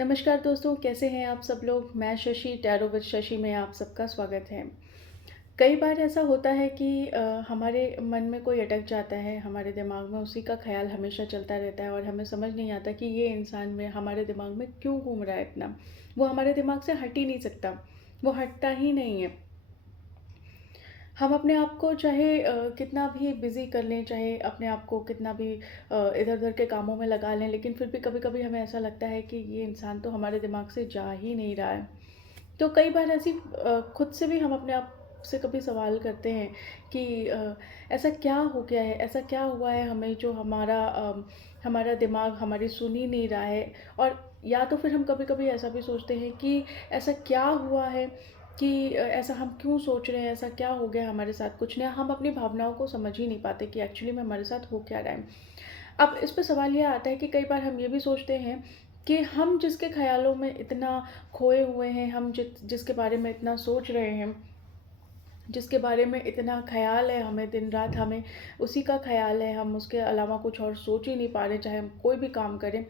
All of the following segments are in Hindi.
नमस्कार दोस्तों, कैसे हैं आप सब लोग। मैं शशि, टैरो विद शशि में आप सबका स्वागत है। कई बार ऐसा होता है कि हमारे मन में कोई अटक जाता है, हमारे दिमाग में उसी का ख्याल हमेशा चलता रहता है और हमें समझ नहीं आता कि ये इंसान में हमारे दिमाग में क्यों घूम रहा है इतना। वो हमारे दिमाग से हट ही नहीं सकता, वो हटता ही नहीं है। हम अपने आप को चाहे कितना भी बिज़ी कर लें, चाहे अपने आप को कितना भी इधर-उधर के कामों में लगा लें, लेकिन फिर भी कभी-कभी हमें ऐसा लगता है कि ये इंसान तो हमारे दिमाग से जा ही नहीं रहा है। तो कई बार ऐसी खुद से भी हम अपने आप से कभी सवाल करते हैं कि ऐसा क्या हो गया है, ऐसा क्या हुआ है हमें जो हमारा दिमाग हमारी सुन ही नहीं रहा है। और या तो फिर हम कभी-कभी ऐसा भी सोचते हैं कि ऐसा क्या हुआ है कि ऐसा हम क्यों सोच रहे हैं, ऐसा क्या हो गया हमारे साथ, कुछ नहीं, हम अपनी भावनाओं को समझ ही नहीं पाते कि एक्चुअली में हमारे साथ हो क्या रहा है। अब इस पे सवाल ये आता है कि कई बार हम ये भी सोचते हैं कि हम जिसके ख़्यालों में इतना खोए हुए हैं, हम जिसके बारे में इतना सोच रहे हैं, जिसके बारे में इतना ख़्याल है हमें, दिन-रात हमें उसी का ख़्याल है, हम उसके अलावा कुछ और सोच ही नहीं पा रहे, चाहे हम कोई भी काम करें।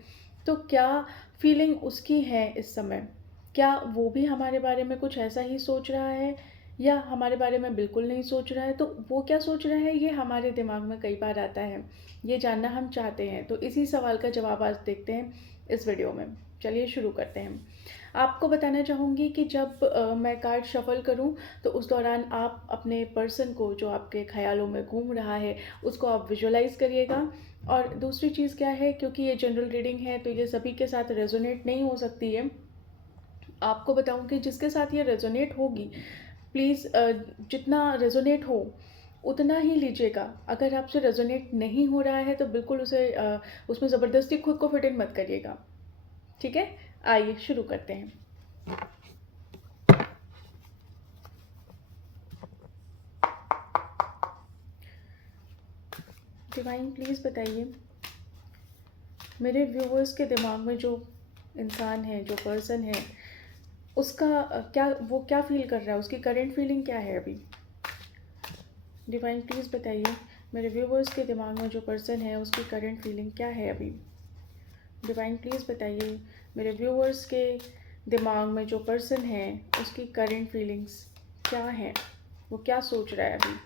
तो क्या फ़ीलिंग उसकी है इस समय? क्या वो भी हमारे बारे में कुछ ऐसा ही सोच रहा है या हमारे बारे में बिल्कुल नहीं सोच रहा है? तो वो क्या सोच रहा है, ये हमारे दिमाग में कई बार आता है। ये जानना हम चाहते हैं। तो इसी सवाल का जवाब आज देखते हैं इस वीडियो में। चलिए शुरू करते हैं। आपको बताना चाहूँगी कि जब मैं कार्ड शफ़ल करूँ, तो उस दौरान आप अपने पर्सन को जो आपके ख़्यालों में घूम रहा है, उसको आप विजुअलाइज़ करिएगा। और दूसरी चीज़ क्या है, क्योंकि ये जनरल रीडिंग है, तो ये सभी के साथ रेज़ोनेट नहीं हो सकती है। आपको बताऊँ कि जिसके साथ ये रेज़ोनेट होगी, प्लीज़ जितना रेज़ोनेट हो, उतना ही लीजिएगा। अगर आपसे रेज़ोनेट नहीं हो रहा है, तो बिल्कुल उसमें ज़बरदस्ती खुद को फिट इन मत करिएगा। ठीक है? आइए शुरू करते हैं। डिवाइन प्लीज़ बताइए, मेरे व्यूअर्स के दिमाग में जो इंसान है, जो पर्सन है, उसका वो क्या फ़ील कर रहा है? उसकी करंट फ़ीलिंग क्या है अभी? डिवाइन प्लीज़ बताइए, मेरे व्यूअर्स के दिमाग में जो पर्सन है, उसकी करंट फ़ीलिंग क्या है अभी? डिवाइन प्लीज़ बताइए, मेरे व्यूअर्स के दिमाग में जो पर्सन है, उसकी करंट फ़ीलिंग्स क्या हैं? वो क्या सोच रहा है अभी?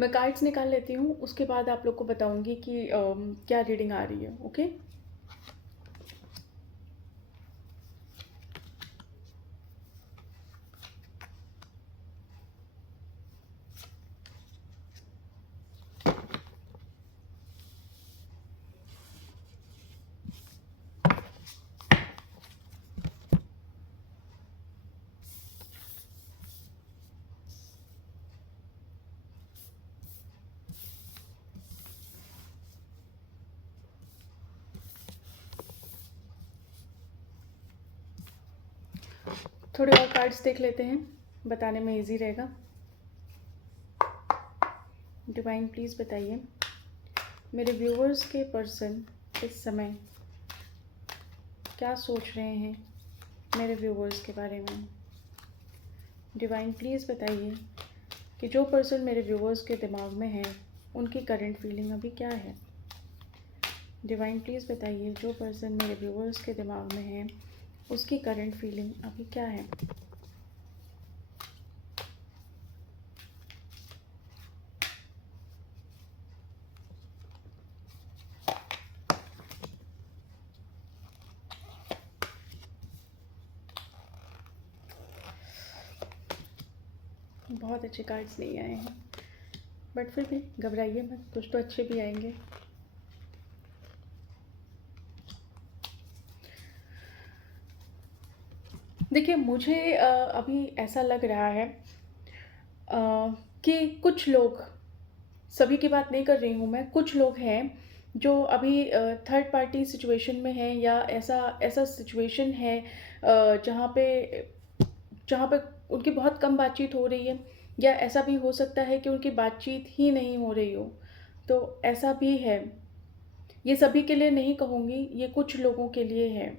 मैं कार्ड्स निकाल लेती हूँ, उसके बाद आप लोग को बताऊँगी कि क्या रीडिंग आ रही है, ओके? थोड़े और कार्ड्स देख लेते हैं, बताने में ईज़ी रहेगा। डिवाइन प्लीज़ बताइए, मेरे व्यूअर्स के पर्सन इस समय क्या सोच रहे हैं मेरे व्यूअर्स के बारे में? डिवाइन प्लीज़ बताइए कि जो पर्सन मेरे व्यूअर्स के दिमाग में है, उनकी करंट फीलिंग अभी क्या है? डिवाइन प्लीज़ बताइए, जो पर्सन मेरे व्यूअर्स के दिमाग में है, उसकी करंट फीलिंग अभी क्या है? बहुत अच्छे कार्ड्स नहीं आए हैं, बट फिर भी घबराइए मत, कुछ तो अच्छे भी आएंगे। देखिए, मुझे अभी ऐसा लग रहा है अ, कि कुछ लोग, सभी की बात नहीं कर रही हूँ मैं, कुछ लोग हैं जो अभी थर्ड पार्टी सिचुएशन में हैं, या ऐसा ऐसा सिचुएशन है जहाँ पे उनकी बहुत कम बातचीत हो रही है, या ऐसा भी हो सकता है कि उनकी बातचीत ही नहीं हो रही हो। तो ऐसा भी है। ये सभी के लिए नहीं कहूँगी, ये कुछ लोगों के लिए है।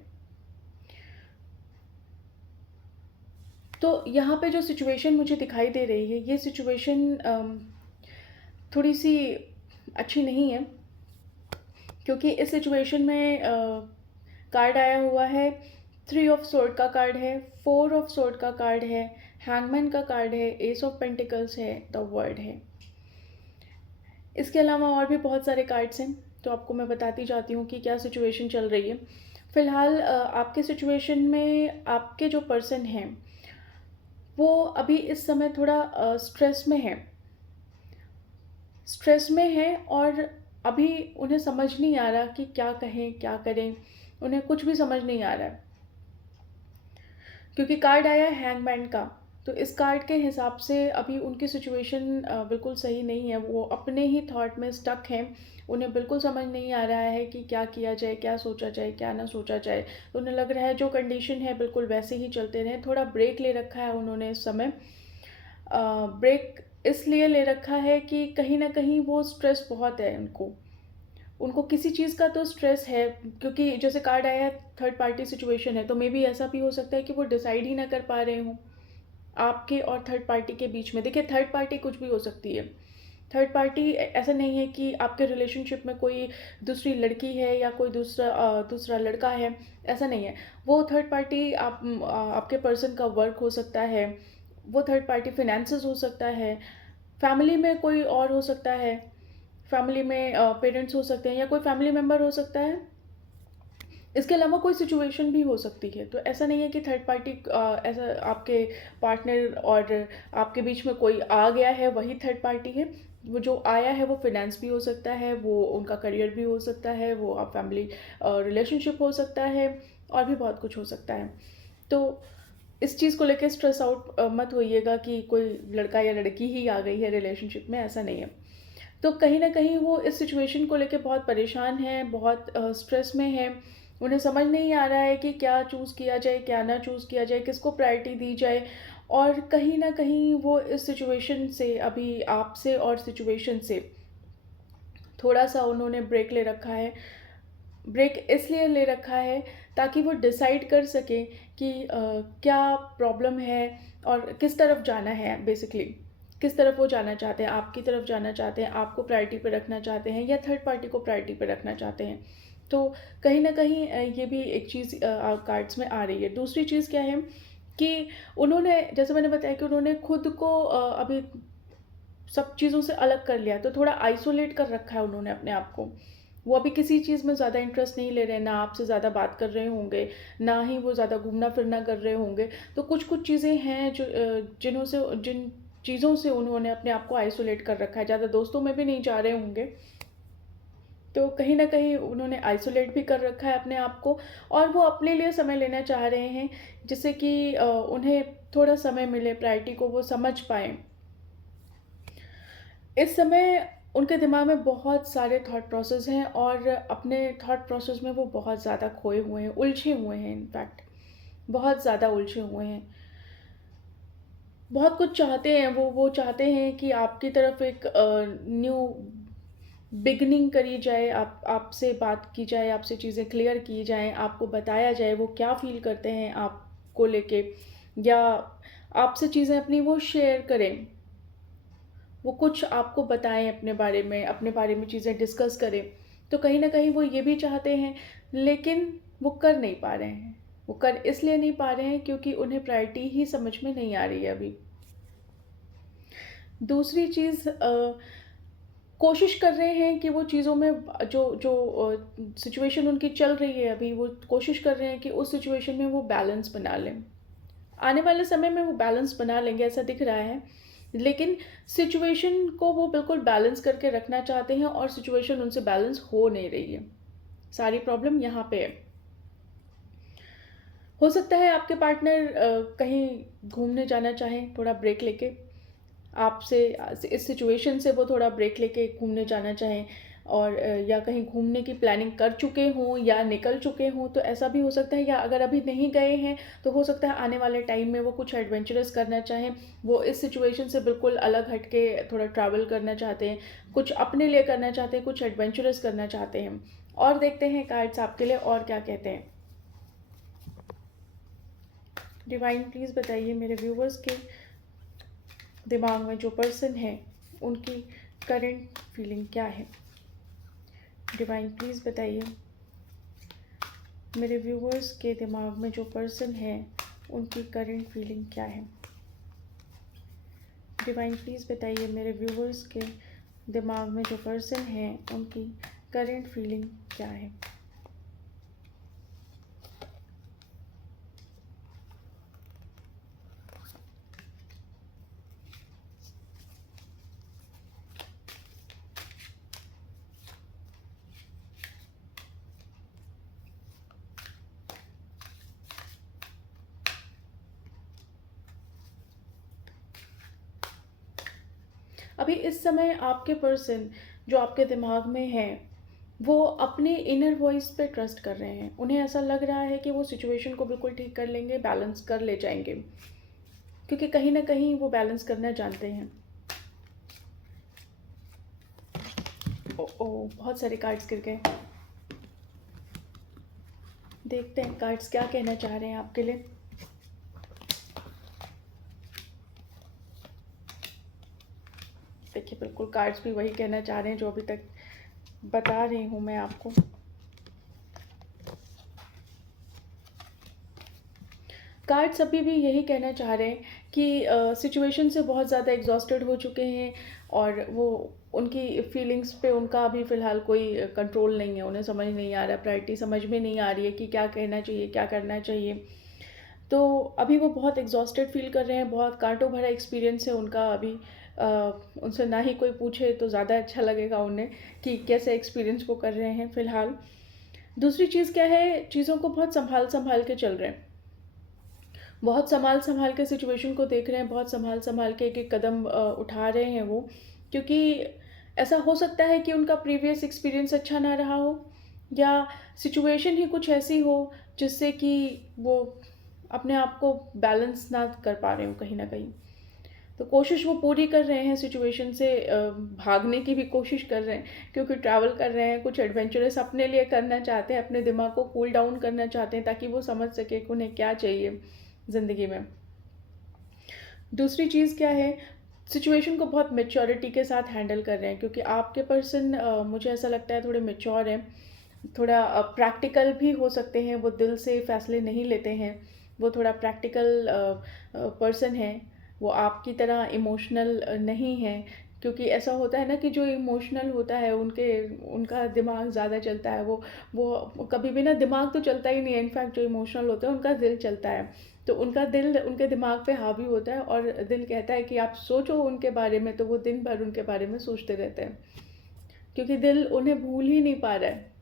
तो यहाँ पे जो सिचुएशन मुझे दिखाई दे रही है, ये सिचुएशन थोड़ी-सी अच्छी नहीं है, क्योंकि इस सिचुएशन में कार्ड आया हुआ है, 3 ऑफ स्वॉर्ड का कार्ड है, 4 ऑफ स्वॉर्ड का कार्ड है, हैंगमैन का कार्ड है, एस ऑफ पेंटिकल्स है, द वर्ल्ड है। इसके अलावा और भी बहुत सारे कार्ड्स हैं, तो आपको मैं बताती जाती हूँ कि क्या सिचुएशन चल रही है। फ़िलहाल आपके सिचुएशन में आपके जो पर्सन हैं, वो अभी इस समय थोड़ा स्ट्रेस में हैं। स्ट्रेस में हैं और अभी उन्हें समझ नहीं आ रहा कि क्या कहें, क्या करें? उन्हें कुछ भी समझ नहीं आ रहा है। क्योंकि कार्ड आया है हैंगमैन का, तो इस कार्ड के हिसाब से अभी उनकी सिचुएशन बिल्कुल सही नहीं है। वो अपने ही थॉट में स्टक हैं। उन्हें बिल्कुल समझ नहीं आ रहा है कि क्या किया जाए, क्या सोचा जाए, क्या ना सोचा जाए। तो उन्हें लग रहा है जो कंडीशन है बिल्कुल वैसे ही चलते रहें। थोड़ा ब्रेक ले रखा है उन्होंने इस समय। ब्रेक इसलिए ले रखा है कि कहीं न कहीं वो स्ट्रेस बहुत है उनको। उनको किसी चीज़ का तो स्ट्रेस है, क्योंकि जैसे कार्ड आया है थर्ड पार्टी सिचुएशन है, तो मे बी ऐसा भी हो सकता है कि वो डिसाइड ही ना कर पा रहे हों, आपके और थर्ड पार्टी के बीच में। देखिए, थर्ड पार्टी कुछ भी हो सकती है। थर्ड पार्टी ऐसा नहीं है कि आपके रिलेशनशिप में कोई दूसरी लड़की है या कोई दूसरा लड़का है, ऐसा नहीं है। वो थर्ड पार्टी आपके पर्सन का वर्क हो सकता है, वो थर्ड पार्टी फाइनेंसेस हो सकता है, फैमिली में कोई और हो सकता है, फैमिली में पेरेंट्स हो सकते हैं या कोई फैमिली मेम्बर हो सकता है। इसके अलावा कोई सिचुएशन भी हो सकती है। तो ऐसा नहीं है कि थर्ड पार्टी ऐसा आपके पार्टनर और आपके बीच में कोई आ गया है वही थर्ड पार्टी है। वो जो आया है वो फाइनेंस भी हो सकता है, वो उनका करियर भी हो सकता है, वो आप फैमिली रिलेशनशिप हो सकता है, और भी बहुत कुछ हो सकता है। तो इस चीज़ को लेके स्ट्रेस आउट मत होइएगा कि कोई लड़का या लड़की ही आ गई है रिलेशनशिप में, ऐसा नहीं है। तो कहीं न कहीं वो इस सिचुएशन को लेके बहुत परेशान हैं, बहुत स्ट्रेस में हैं। उन्हें समझ नहीं आ रहा है कि क्या चूज़ किया जाए, क्या ना चूज़ किया जाए, किसको प्रायोरिटी दी जाए। और कहीं न कहीं वो इस सिचुएशन से, अभी आपसे और सिचुएशन से थोड़ा-सा उन्होंने ब्रेक ले रखा है। ब्रेक इसलिए ले रखा है ताकि वो डिसाइड कर सकें कि क्या प्रॉब्लम है और किस तरफ जाना है बेसिकली। किस तरफ वो जाना चाहते हैं, आपकी तरफ जाना चाहते हैं, आपको प्रायोरिटी पे रखना चाहते हैं या थर्ड पार्टी को प्रायोरिटी पे रखना चाहते हैं। तो कहीं न कहीं ये भी एक चीज़ कार्ड्स में आ रही है। दूसरी चीज़ क्या है कि उन्होंने, जैसे मैंने बताया कि उन्होंने खुद को अभी सब चीज़ों से अलग कर लिया, तो थोड़ा आइसोलेट कर रखा है उन्होंने अपने आप को। वो अभी किसी चीज़ में ज़्यादा इंटरेस्ट नहीं ले रहे हैं, ना आपसे ज़्यादा बात कर रहे होंगे, ना ही वो ज़्यादा घूमना-फिरना कर रहे होंगे। तो कुछ-कुछ चीज़ें हैं जो जिन चीज़ों से उन्होंने अपने आप को आइसोलेट कर रखा है, ज़्यादा दोस्तों में भी नहीं जा रहे होंगे। तो कहीं न कहीं उन्होंने आइसोलेट भी कर रखा है अपने आप को, और वो अपने लिए समय लेना चाह रहे हैं, जिससे कि उन्हें थोड़ा समय मिले, प्रायोरिटी को वो समझ पाएँ। इस समय उनके दिमाग में बहुत सारे थॉट प्रोसेस हैं और अपने थॉट प्रोसेस में वो बहुत ज़्यादा खोए हुए हैं, उलझे हुए हैं, इनफैक्ट बहुत ज़्यादा उलझे हुए हैं। बहुत कुछ चाहते हैं वो चाहते हैं कि आपकी तरफ एक न्यू बिगिनिंग करी जाए, आपसे बात की जाए, आपसे चीज़ें क्लियर की जाएँ, आपको बताया जाए वो क्या फ़ील करते हैं आपको लेके, या आपसे चीज़ें अपनी वो शेयर करें। वो कुछ आपको बताएँ अपने बारे में चीज़ें डिस्कस करें। तो कहीं न कहीं वो ये भी चाहते हैं, लेकिन वो कर नहीं पा रहे हैं। वो कर इसलिए नहीं पा रहे हैं क्योंकि उन्हें प्रायोरिटी ही समझ में नहीं आ रही है अभी। दूसरी चीज़, कोशिश कर रहे हैं कि वो चीज़ों में जो जो सिचुएशन उनकी चल रही है अभी, वो कोशिश कर रहे हैं कि उस सिचुएशन में वो बैलेंस बना लें। आने वाले समय में वो बैलेंस बना लेंगे ऐसा दिख रहा है। लेकिन सिचुएशन को वो बिल्कुल बैलेंस करके रखना चाहते हैं और सिचुएशन उनसे बैलेंस हो नहीं रही है। सारी प्रॉब्लम यहाँ पे है। हो सकता है आपके पार्टनर कहीं घूमने जाना चाहें, थोड़ा ब्रेक लेके। आपसे इस सिचुएशन से वो थोड़ा ब्रेक लेके घूमने जाना चाहें, और या कहीं घूमने की प्लानिंग कर चुके हों या निकल चुके हों, तो ऐसा भी हो सकता है। या अगर अभी नहीं गए हैं तो हो सकता है आने वाले टाइम में वो कुछ एडवेंचरस करना चाहें। वो इस सिचुएशन से बिल्कुल अलग हट के थोड़ा ट्रैवल करना चाहते हैं, कुछ अपने लिए करना चाहते हैं, कुछ एडवेंचरस करना चाहते हैं। और देखते हैं कार्ड्स आपके लिए और क्या कहते हैं। डिवाइन प्लीज़ बताइए मेरे व्यूवर्स के दिमाग में जो पर्सन है उनकी करंट फीलिंग क्या है। डिवाइन प्लीज़ बताइए मेरे व्यूवर्स के दिमाग में जो पर्सन है उनकी करंट फीलिंग क्या है। डिवाइन प्लीज़ बताइए मेरे व्यूवर्स के दिमाग में जो पर्सन है उनकी करंट फीलिंग क्या है। अभी इस समय आपके पर्सन जो आपके दिमाग में है वो अपने इनर वॉइस पे ट्रस्ट कर रहे हैं। उन्हें ऐसा लग रहा है कि वो सिचुएशन को बिल्कुल ठीक कर लेंगे, बैलेंस कर ले जाएंगे, क्योंकि कहीं ना कहीं वो बैलेंस करना जानते हैं। ओ बहुत सारे कार्ड्स गिर गए। देखते हैं कार्ड्स क्या कहना चाह रहे हैं आपके लिए। देखिए बिल्कुल कार्ड्स भी वही कहना चाह रहे हैं जो अभी तक बता रही हूँ मैं आपको। कार्ड्स अभी भी यही कहना चाह रहे हैं कि सिचुएशन से बहुत ज़्यादा एग्जॉस्टेड हो चुके हैं और वो उनकी फीलिंग्स पे उनका अभी फ़िलहाल कोई कंट्रोल नहीं है। उन्हें समझ नहीं आ रहा, प्रायोरिटी समझ में नहीं आ रही है कि क्या कहना चाहिए, क्या करना चाहिए। तो अभी वो बहुत एग्जॉस्टेड फील कर रहे हैं, बहुत कांटों भरा एक्सपीरियंस है उनका अभी। उनसे ना ही कोई पूछे तो ज़्यादा अच्छा लगेगा उन्हें कि कैसे एक्सपीरियंस वो कर रहे हैं फ़िलहाल। दूसरी चीज़ क्या है, चीज़ों को बहुत संभाल संभाल के चल रहे हैं, बहुत संभाल संभाल के सिचुएशन को देख रहे हैं, बहुत संभाल संभाल के एक एक कदम उठा रहे हैं वो, क्योंकि ऐसा हो सकता है कि उनका प्रीवियस एक्सपीरियंस अच्छा ना रहा हो या सिचुएशन ही कुछ ऐसी हो जिससे कि वो अपने आप को बैलेंस ना कर पा रहे हो कहीं ना कहीं। तो कोशिश वो पूरी कर रहे हैं, सिचुएशन से भागने की भी कोशिश कर रहे हैं, क्योंकि ट्रैवल कर रहे हैं, कुछ एडवेंचरस अपने लिए करना चाहते हैं, अपने दिमाग को कूल डाउन करना चाहते हैं ताकि वो समझ सके कि उन्हें क्या चाहिए ज़िंदगी में। दूसरी चीज़ क्या है, सिचुएशन को बहुत मेच्योरिटी के साथ हैंडल कर रहे हैं, क्योंकि आपके पर्सन मुझे ऐसा लगता है थोड़े मेच्योर हैं, थोड़ा प्रैक्टिकल भी हो सकते हैं, वो दिल से फैसले नहीं लेते हैं, वो थोड़ा प्रैक्टिकल पर्सन है। वो आपकी तरह इमोशनल नहीं है, क्योंकि ऐसा होता है ना कि जो इमोशनल होता है उनके उनका दिमाग ज़्यादा चलता है। वो कभी भी ना दिमाग तो चलता ही नहीं है, इनफैक्ट जो इमोशनल होते हैं उनका दिल चलता है। तो उनका दिल उनके दिमाग पे हावी होता है और दिल कहता है कि आप सोचो उनके बारे में, तो वो दिन भर उनके बारे में सोचते रहते हैं, क्योंकि दिल उन्हें भूल ही नहीं पा रहा है।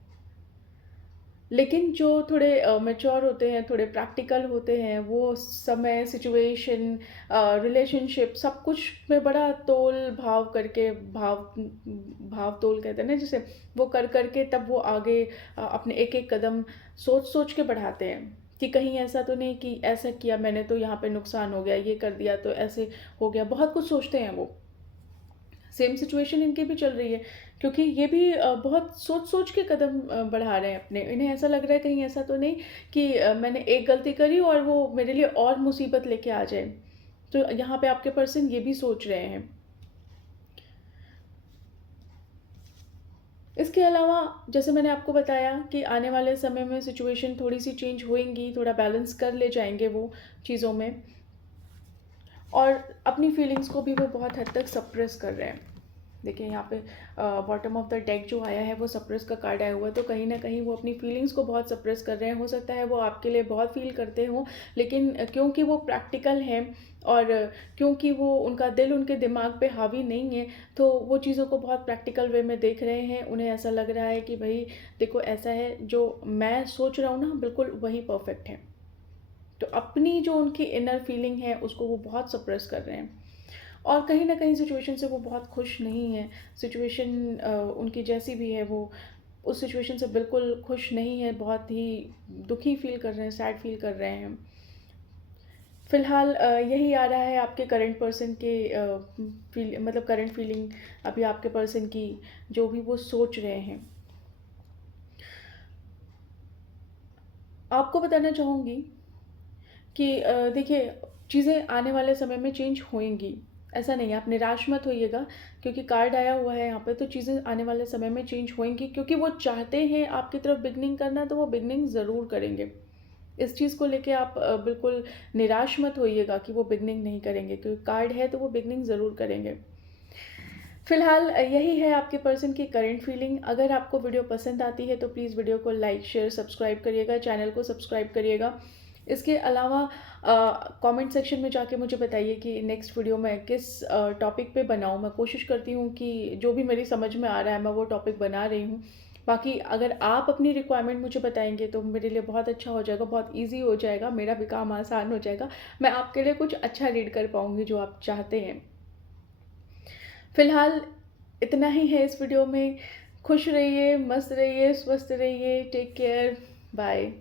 लेकिन जो थोड़े मैच्योर होते हैं, थोड़े प्रैक्टिकल होते हैं, वो समय, सिचुएशन, रिलेशनशिप सब कुछ में बड़ा तोल भाव करके, भाव तोल कहते हैं ना जिसे, वो कर करके तब वो आगे अपने एक एक कदम सोच सोच के बढ़ाते हैं कि कहीं ऐसा तो नहीं कि ऐसा किया मैंने तो यहाँ पे नुकसान हो गया, ये कर दिया तो ऐसे हो गया, बहुत कुछ सोचते हैं वो। सेम सिचुएशन इनकी भी चल रही है, क्योंकि ये भी बहुत सोच सोच के कदम बढ़ा रहे हैं अपने। इन्हें ऐसा लग रहा है कहीं ऐसा तो नहीं कि मैंने एक गलती करी और वो मेरे लिए और मुसीबत लेके आ जाए। तो यहाँ पे आपके पर्सन ये भी सोच रहे हैं। इसके अलावा जैसे मैंने आपको बताया कि आने वाले समय में सिचुएशन थोड़ी सी चेंज होएंगी, थोड़ा बैलेंस कर ले जाएंगे वो चीज़ों में, और अपनी फीलिंग्स को भी वो बहुत हद तक सप्रेस कर रहे हैं। देखिए यहाँ पे बॉटम ऑफ द डेक जो आया है वो सप्रेस का कार्ड आया हुआ है, तो कहीं ना कहीं वो अपनी फीलिंग्स को बहुत सप्रेस कर रहे हैं। हो सकता है वो आपके लिए बहुत फील करते हो, लेकिन क्योंकि वो प्रैक्टिकल हैं और क्योंकि वो उनका दिल उनके दिमाग पे हावी नहीं है, तो वो चीज़ों को बहुत प्रैक्टिकल वे में देख रहे हैं। उन्हें ऐसा लग रहा है कि भाई देखो, ऐसा है, जो मैं सोच रहा हूँ ना बिल्कुल वही परफेक्ट है। तो अपनी जो उनकी इनर फीलिंग है उसको वो बहुत सप्रेस कर रहे हैं, और कहीं ना कहीं सिचुएशन से वो बहुत खुश नहीं है। सिचुएशन उनकी जैसी भी है, वो उस सिचुएशन से बिल्कुल खुश नहीं है, बहुत ही दुखी फील कर रहे हैं, सैड फील कर रहे हैं। फिलहाल यही आ रहा है आपके करंट पर्सन के मतलब करंट फीलिंग अभी आपके पर्सन की, जो भी वो सोच रहे हैं। आपको बताना चाहूँगी कि देखिए, चीज़ें आने वाले समय में चेंज होएँगी, ऐसा नहीं है, आप निराश मत होइएगा, क्योंकि कार्ड आया हुआ है यहाँ पे, तो चीज़ें आने वाले समय में चेंज होएँगी, क्योंकि वो चाहते हैं आपकी तरफ बिगिनिंग करना, तो वो बिगिनिंग ज़रूर करेंगे। इस चीज़ को लेके आप बिल्कुल निराश मत होइएगा कि वो बिगिनिंग नहीं करेंगे, क्योंकि कार्ड है तो वो बिगिनिंग ज़रूर करेंगे। फिलहाल यही है आपके पर्सन की करंट फीलिंग। अगर आपको वीडियो पसंद आती है तो प्लीज़ वीडियो को लाइक, शेयर, सब्सक्राइब करिएगा, चैनल को सब्सक्राइब करिएगा। इसके अलावा कमेंट सेक्शन में जाके मुझे बताइए कि नेक्स्ट वीडियो मैं किस टॉपिक पे बनाऊँ। मैं कोशिश करती हूँ कि जो भी मेरी समझ में आ रहा है मैं वो टॉपिक बना रही हूँ। बाकी अगर आप अपनी रिक्वायरमेंट मुझे बताएँगे तो मेरे लिए बहुत अच्छा हो जाएगा, बहुत ईज़ी हो जाएगा, मेरा भी काम आसान हो जाएगा। मैं आपके लिए कुछ अच्छा रीड कर पाऊँगी जो आप चाहते हैं। फिलहाल इतना ही है इस वीडियो में। खुश रहिए, मस्त रहिए, स्वस्थ रहिए। Take care, bye.